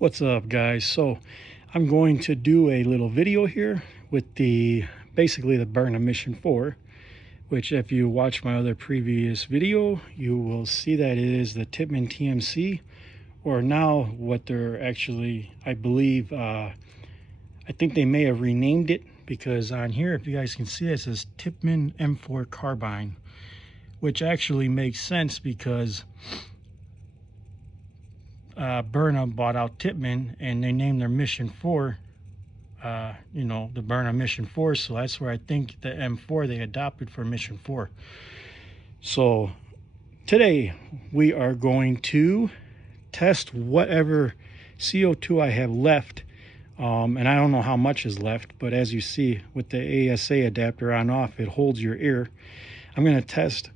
What's up, guys? So I'm going to do a little video here with basically the Burnham Mission 4, which if you watch my other previous video, you will see that it is the Tippmann TMC, or now what they're actually, I believe, I think they may have renamed it, because on here, if you guys can see, it says Tippmann M-4 Carbine, which actually makes sense because Burnham bought out Tippmann and they named their Mission 4, the Burnham Mission 4. So that's where I think the M4 they adopted for Mission 4. So today we are going to test whatever CO2 I have left. And I don't know how much is left, but as you see with the ASA adapter on off, it holds your air. I'm going to test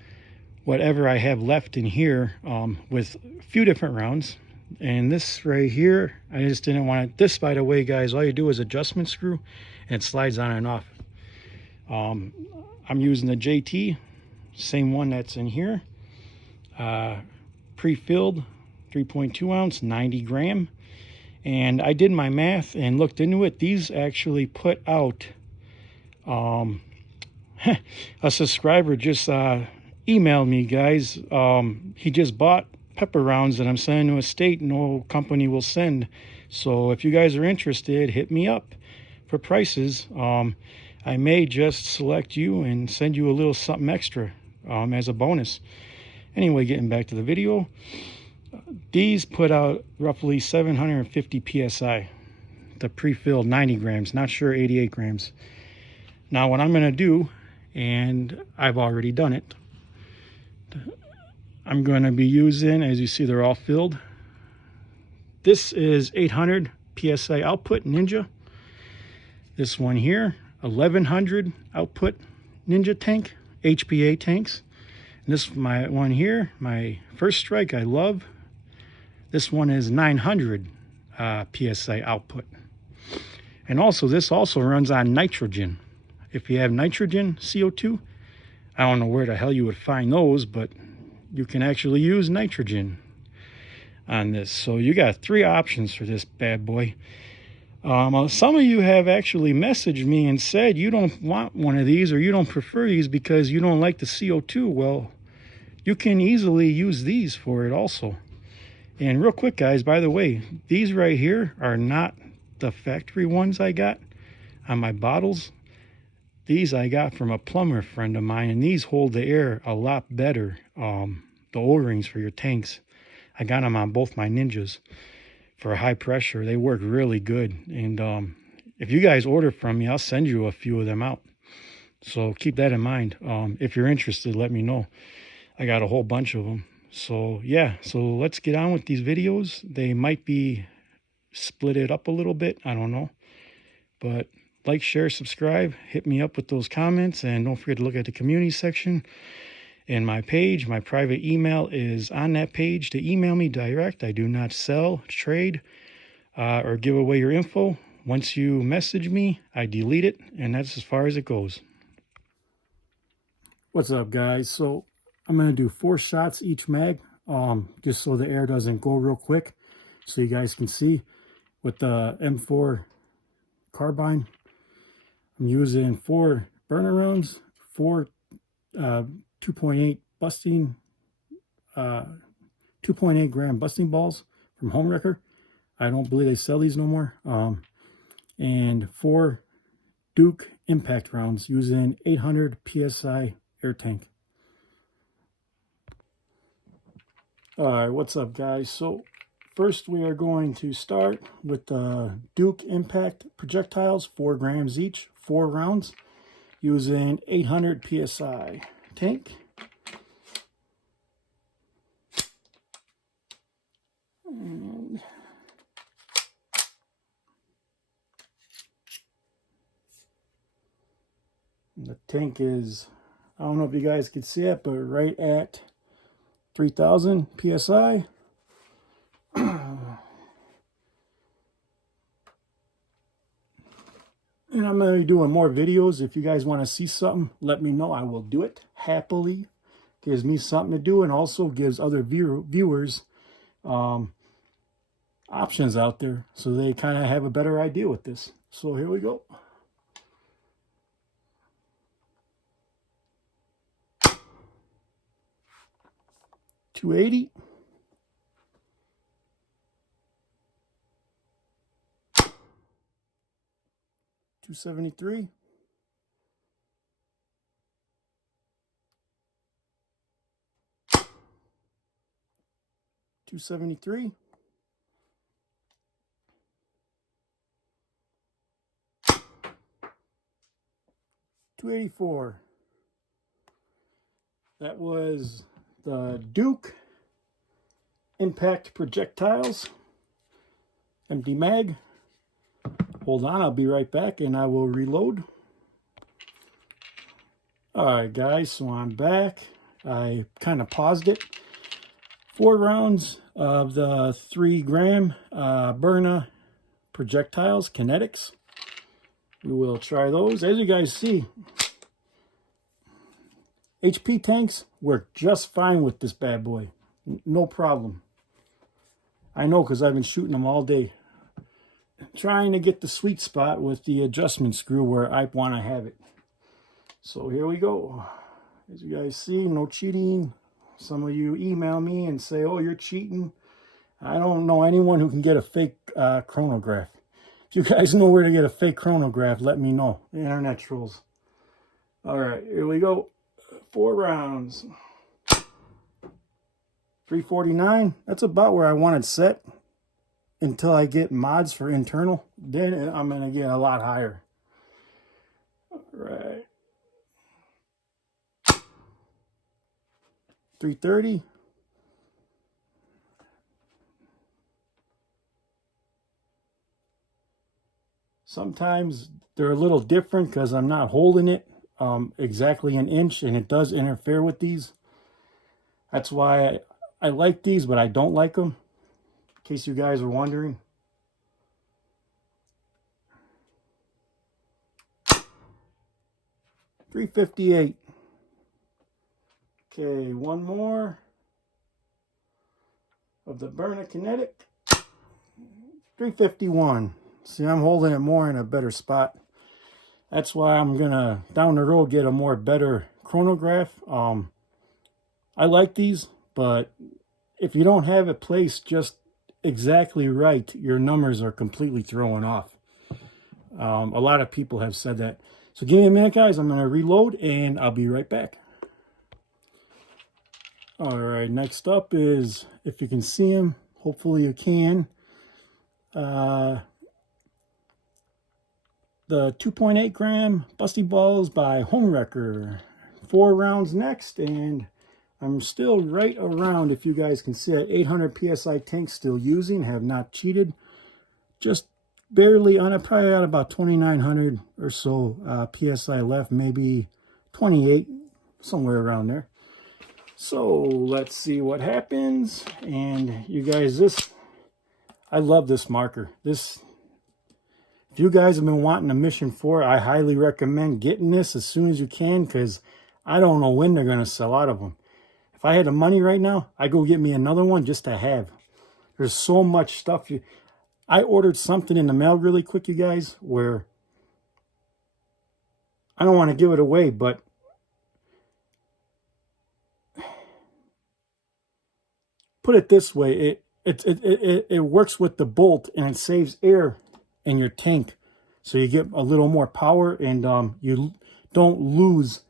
whatever I have left in here with a few different rounds. And this right here, I just didn't want it. This, by the way, guys, all you do is adjustment screw and it slides on and off. I'm using the JT, same one that's in here, pre-filled 3.2 ounce, 90 gram. And I did my math and looked into it. These actually put out, a subscriber just emailed me, guys. He just bought pepper rounds that I'm sending to a state no company will send. So if you guys are interested, hit me up for prices. I may just select you and send you a little something extra as a bonus. Anyway, getting back to the video, these put out roughly 750 psi, the pre-filled 90 grams, not sure 88 grams. Now what I'm going to do, and I've already done it, I'm going to be using, as you see, they're all filled. This is 800 psi output Ninja. This one here, 1100 output Ninja tank, HPA tanks. And this my one here, my first strike, I love. This one is 900 psi output. And also, this also runs on nitrogen. If you have nitrogen CO2, I don't know where the hell you would find those, but you can actually use nitrogen on this. So you got three options for this bad boy. Some of you have actually messaged me and said you don't want one of these, or you don't prefer these because you don't like the CO2. Well, you can easily use these for it also. And real quick, guys, by the way, these right here are not the factory ones I got on my bottles. These I got from a plumber friend of mine, and these hold the air a lot better. The O-rings for your tanks, I got them on both my Ninjas for high pressure. They work really good. And if you guys order from me, I'll send you a few of them out. So keep that in mind. If you're interested, let me know. I got a whole bunch of them. So yeah, so let's get on with these videos. They might be split it up a little bit. I don't know. But like, share, subscribe, hit me up with those comments, and don't forget to look at the community section and my page. My private email is on that page to email me direct. I do not sell, trade, or give away your info. Once you message me, I delete it, and that's as far as it goes. What's up, guys? So I'm going to do 4 shots each mag, just so the air doesn't go real quick, so you guys can see. With the M4 Carbine, I'm using 4 burner rounds, 4 2.8 busting, 2.8 gram busting balls from Home Wrecker. I don't believe they sell these no more. And 4 Duke impact rounds using 800 psi air tank. All right, what's up, guys? So first we are going to start with the Duke impact projectiles, 4 grams each, 4 rounds, using 800 psi tank. And the tank is, I don't know if you guys can see it, but right at 3000 psi. And I'm going to be doing more videos. If you guys want to see something, let me know. I will do it happily. Gives me something to do, and also gives other viewers options out there, so they kind of have a better idea with this. So here we go. $280. $273. $273. $284. That was the Duke Impact Projectiles. Empty mag. Hold on, I'll be right back and I will reload. Alright guys, so I'm back. I kind of paused it. 4 rounds of the 3 gram Byrna projectiles, kinetics. We will try those. As you guys see, HP tanks work just fine with this bad boy. No problem. I know because I've been shooting them all day. Trying to get the sweet spot with the adjustment screw where I want to have it. So here we go. As you guys see, no cheating. Some of you email me and say, oh, you're cheating. I don't know anyone who can get a fake chronograph. If you guys know where to get a fake chronograph, let me know. The internet trolls. All right, here we go. 4 rounds. 349. That's about where I want it set until I get mods for internal. Then I'm going to get a lot higher. All right. 330. Sometimes they're a little different because I'm not holding it exactly an inch, and it does interfere with these. That's why I like these, but I don't like them, in case you guys are wondering. $358. Okay, one more of the Byrna Kinetic. $351. See, I'm holding it more in a better spot. That's why I'm gonna down the road get a more better chronograph. I like these, but if you don't have it placed just exactly right, your numbers are completely thrown off. A lot of people have said that. So give me a minute, guys. I'm gonna reload and I'll be right back. All right, next up is, if you can see him, hopefully you can. The 2.8 gram Busty Balls by Homewrecker. 4 rounds next, and I'm still right around, if you guys can see it, 800 PSI tank still using, have not cheated. Just barely on it, probably at about 2,900 or so PSI left, maybe 28, somewhere around there. So let's see what happens. And you guys, I love this marker. If you guys have been wanting a Mission 4, I highly recommend getting this as soon as you can, because I don't know when they're going to sell out of them. If I had the money right now, I'd go get me another one just to have. There's so much stuff. I ordered something in the mail really quick, you guys, where I don't want to give it away, but put it this way, it works with the bolt, and it saves air in your tank, so you get a little more power, and you don't lose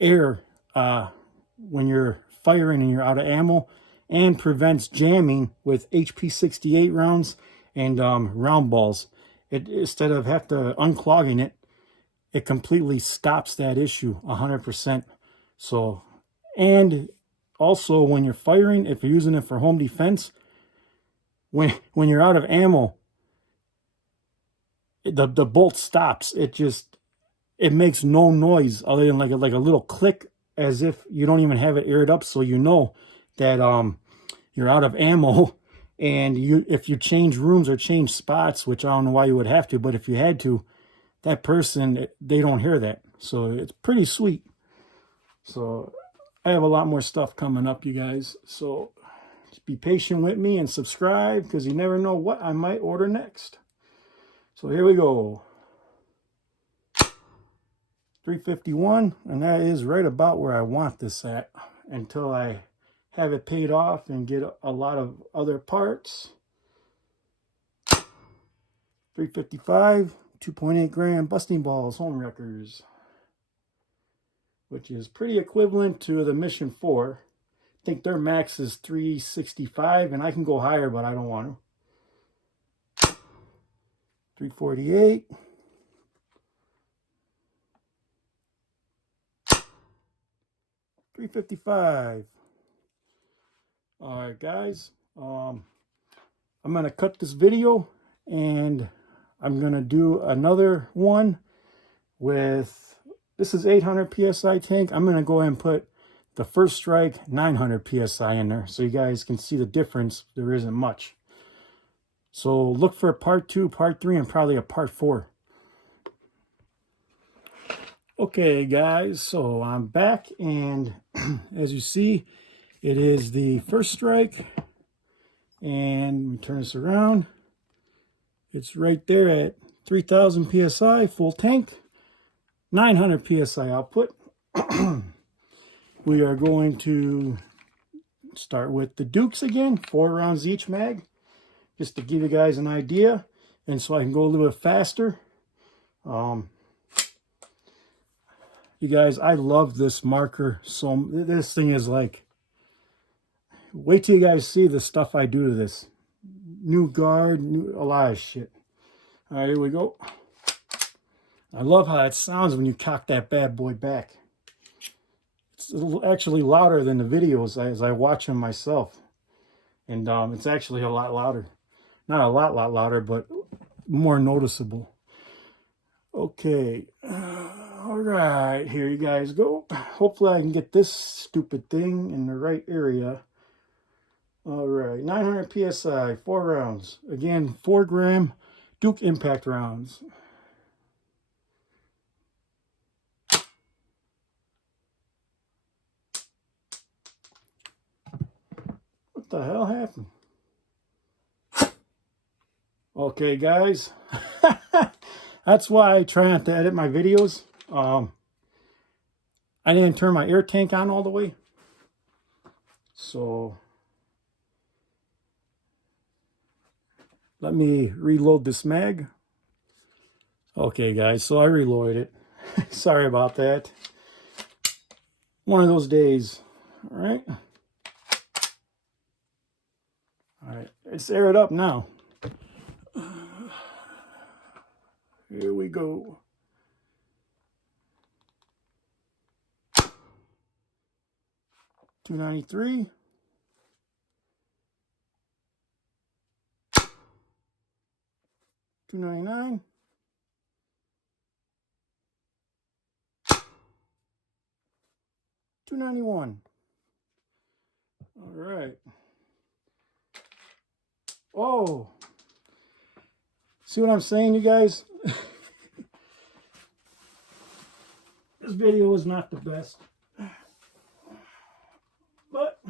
air when you're firing and you're out of ammo, and prevents jamming with HP 68 rounds and round balls. Instead of have to unclogging it, it completely stops that issue 100%. So, and also when you're firing, if you're using it for home defense, when you're out of ammo, the bolt stops. It makes no noise other than like a little click, as if you don't even have it aired up, so you know that you're out of ammo. And if you change rooms or change spots, which I don't know why you would have to, but if you had to, that person, they don't hear that. So it's pretty sweet. So I have a lot more stuff coming up, you guys. So Just be patient with me and subscribe, because you never know what I might order next. So here we go. 351, and that is right about where I want this at until I have it paid off and get a lot of other parts. 355, 2.8 gram busting balls, home wreckers, which is pretty equivalent to the Mission 4. I think their max is 365, and I can go higher, but I don't want to. 348. 355. All right, guys. I'm going to cut this video, and I'm going to do another one with, this is 800 PSI tank. I'm going to go ahead and put the First Strike 900 PSI in there so you guys can see the difference. There isn't much. So look for part 2, part 3, and probably a part 4. Okay, guys, so I'm back, and as you see, it is the First Strike, and we turn this around. It's right there at 3,000 PSI, full tank, 900 PSI output. We are going to start with the Dukes again, 4 rounds each mag, just to give you guys an idea, and so I can go a little bit faster. You guys, I love this marker. So this thing is like, wait till you guys see the stuff I do to this. New guard, a lot of shit. All right, here we go. I love how it sounds when you cock that bad boy back. It's actually louder than the videos as I watch them myself. And it's actually a lot louder. Not a lot louder, but more noticeable. Okay. All right, here you guys go. Hopefully I can get this stupid thing in the right area. All right, 900 PSI, 4 rounds. Again, 4 gram Duke impact rounds. What the hell happened? Okay, guys. That's why I try not to edit my videos. I didn't turn my air tank on all the way. So let me reload this mag. Okay, guys, so I reloaded it. Sorry about that. One of those days. All right. All right, let's air it up now. Here we go. $293. $299. $291. All right. Oh, see what I'm saying, you guys? This video is not the best, but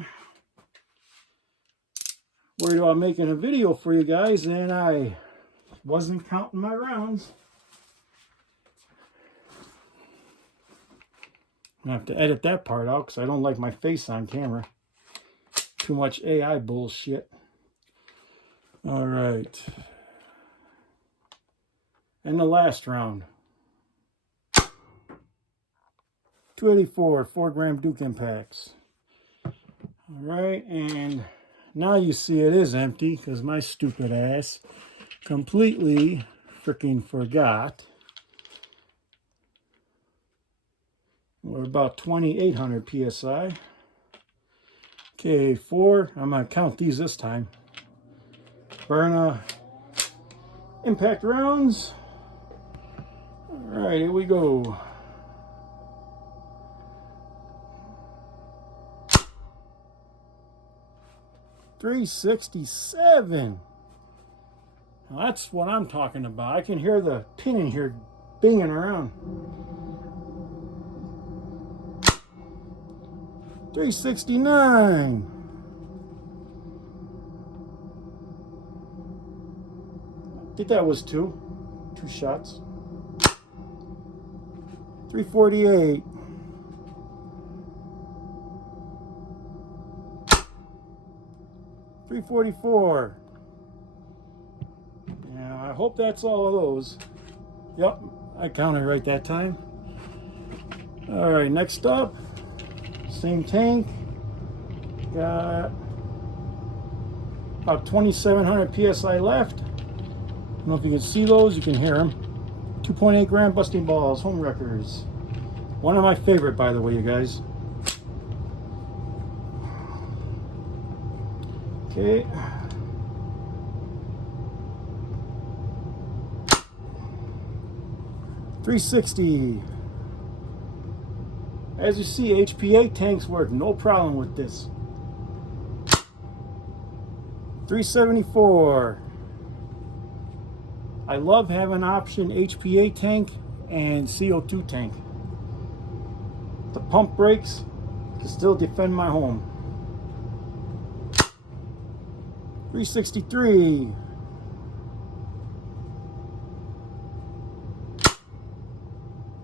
worried about making a video for you guys, and I wasn't counting my rounds. I have to edit that part out because I don't like my face on camera. Too much AI bullshit. All right. And the last round. 284, 4 gram Duke impacts. All right, and now you see it is empty because my stupid ass completely freaking forgot. We're about 2,800 PSI. Okay, 4, I'm gonna count these this time. Burna impact rounds. All right, here we go. $367. Now that's what I'm talking about. I can hear the pin in here binging around. $369. think that was two shots. 348. 344. Yeah, I hope that's all of those. Yep, I counted right that time. All right, next up, same tank. Got about 2,700 psi left. I don't know if you can see those. You can hear them. 2.8 gram busting balls, home wreckers. One of my favorite, by the way, you guys. Okay. $360. As you see, HPA tanks work no problem with this. $374. I love having option HPA tank and CO2 tank. The pump brakes can still defend my home. $363.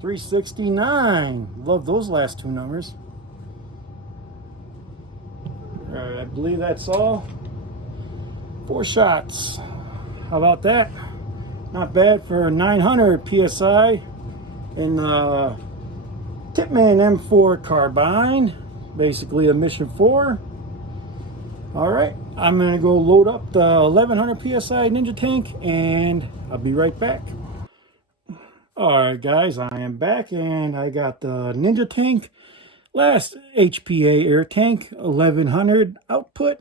$369. Love those last two numbers. All right, I believe that's all. 4 shots. How about that? Not bad for 900 psi in the Tipman M-4 Carbine. Basically a mission 4. All right, I'm gonna go load up the 1100 psi Ninja tank and I'll be right back. All right, guys, I am back and I got the Ninja tank, last HPA air tank, 1100 output,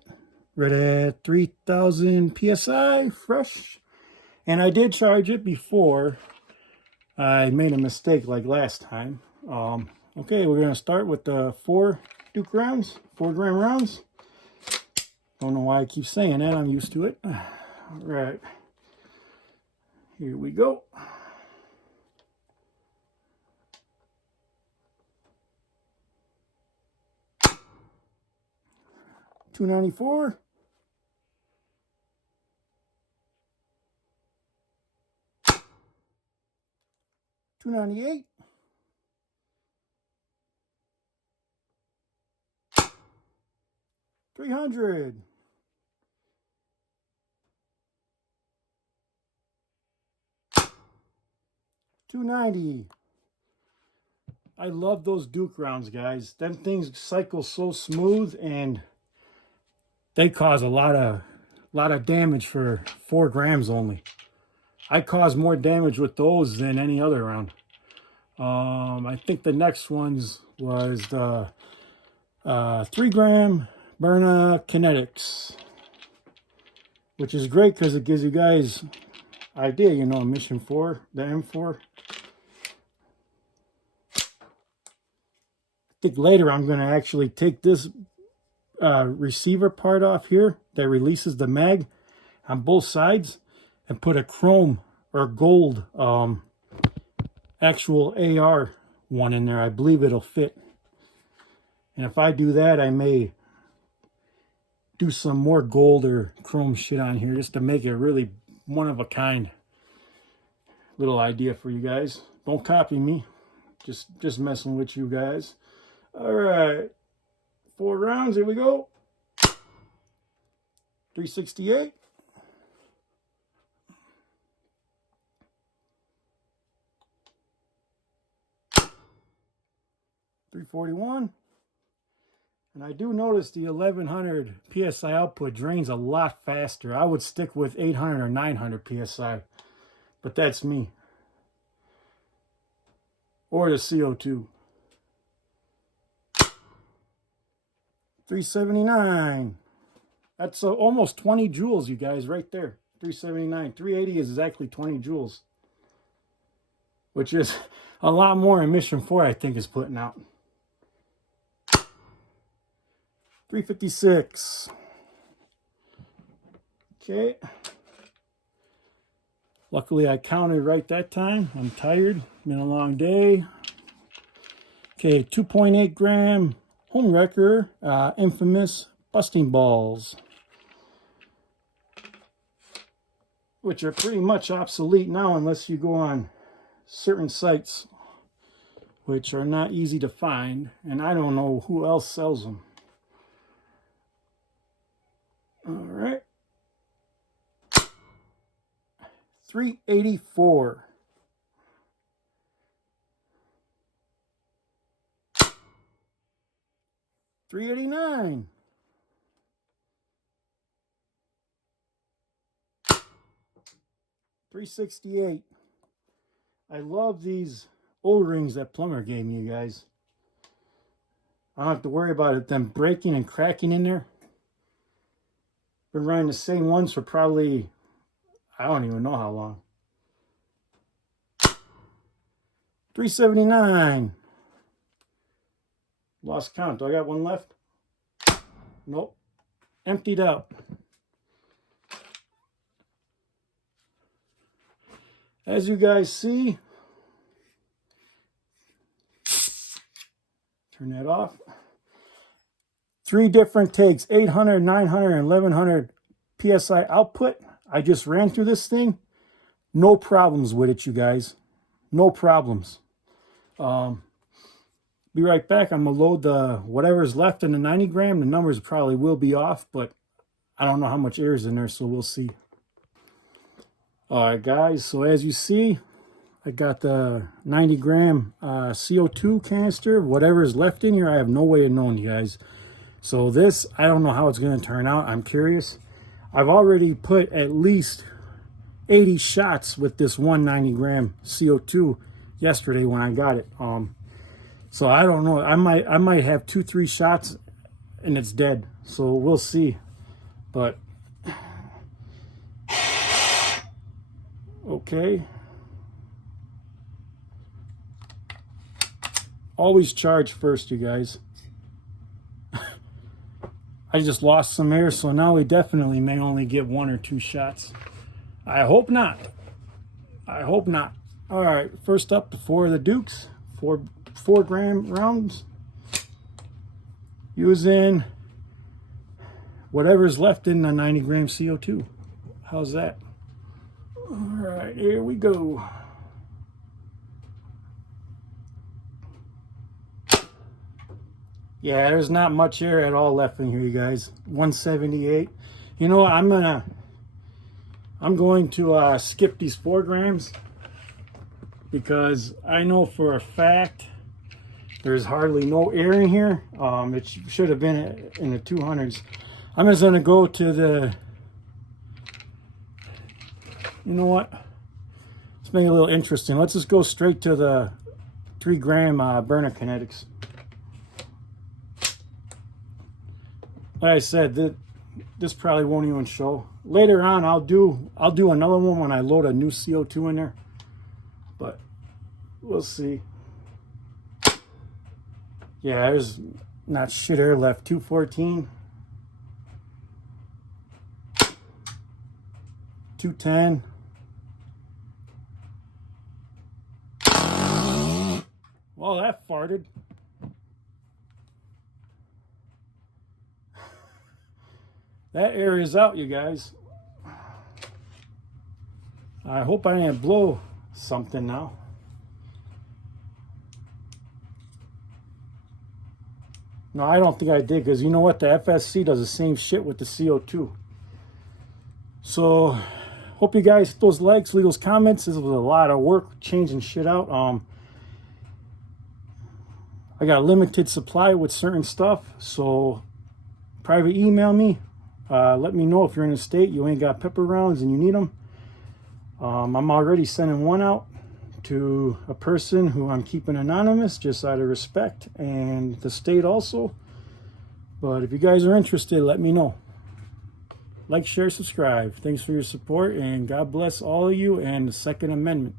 right at 3000 psi, fresh. And I did charge it before I made a mistake like last time. Okay, we're gonna start with the 4 Duke rounds, 4 gram rounds. Don't know why I keep saying that, I'm used to it. All right, here we go. $294. $298. $300. $290. I love those Duke rounds, guys. Them things cycle so smooth and they cause a lot of damage for 4 grams only. I cause more damage with those than any other round. I think the next ones was the 3 gram Berna Kinetics, which is great because it gives you guys idea, you know, mission 4, the M4. I think later I'm going to actually take this receiver part off here that releases the mag on both sides and put a chrome or gold actual AR one in there. I believe it'll fit. And if I do that, I may do some more gold or chrome shit on here just to make it really one of a kind. Little idea for you guys. Don't copy me. Just messing with you guys. All right. 4 rounds. Here we go. 368. $341. And I do notice the 1100 psi output drains a lot faster. I would stick with 800 or 900 psi, but that's me. Or the CO2. 379. That's almost 20 joules, you guys, right there. 379. 380 is exactly 20 joules, which is a lot more than mission 4, I think, is putting out. 356. Okay. Luckily, I counted right that time. I'm tired. Been a long day. Okay, 2.8 gram home wrecker, infamous busting balls. which are pretty much obsolete now unless you go on certain sites, which are not easy to find, and I don't know who else sells them. All right. 384. $389. $368. I love these O-rings that Plumber gave me, you guys. I don't have to worry about it, them breaking and cracking in there. Been running the same ones for probably, I don't even know how long. $379. Lost count. Do I got one left? Nope. Emptied out. As you guys see, turn that off. 3 different takes, 800, 900, and 1100 PSI output. I just ran through this thing. No problems with it, you guys. No problems. Be right back. I'm going to load the whatever's left in the 90 gram. The numbers probably will be off, but I don't know how much air is in there, so we'll see. All right, guys. So as you see, I got the 90 gram CO2 canister. Whatever is left in here, I have no way of knowing, you guys. So this, I don't know how it's going to turn out. I'm curious. I've already put at least 80 shots with this 190 gram CO2 yesterday when I got it. So I don't know. I might have 2-3 shots and it's dead. So we'll see. But okay. Always charge first, you guys. I just lost some air, so now we definitely may only get 1 or 2 shots. I hope not. I hope not. All right, first up, the 4 of the Dukes, 4 gram rounds. Using whatever's left in the 90 gram CO2. How's that? All right, here we go. Yeah, there's not much air at all left in here, you guys. 178. You know what? I'm going to skip these 4 grams because I know for a fact there's hardly no air in here. It should have been in the 200s. I'm just going to go to the, you know what? Let's make it a little interesting. Let's just go straight to the 3 gram burner kinetics. Like I said, this probably won't even show. Later on, I'll do another one when I load a new CO2 in there. But we'll see. Yeah, there's not shit air left. 214. 210. Well, that farted. That air is out, you guys. I hope I didn't blow something now. No, I don't think I did, because you know what? The FSC does the same shit with the CO2. So, hope you guys hit those likes, leave those comments. This was a lot of work changing shit out. I got a limited supply with certain stuff, so private email me. Let me know if you're in a state you ain't got pepper rounds and you need them. I'm already sending one out to a person who I'm keeping anonymous just out of respect, and the state also. But if you guys are interested, let me know. Like, share, subscribe. Thanks for your support, and God bless all of you and the Second Amendment.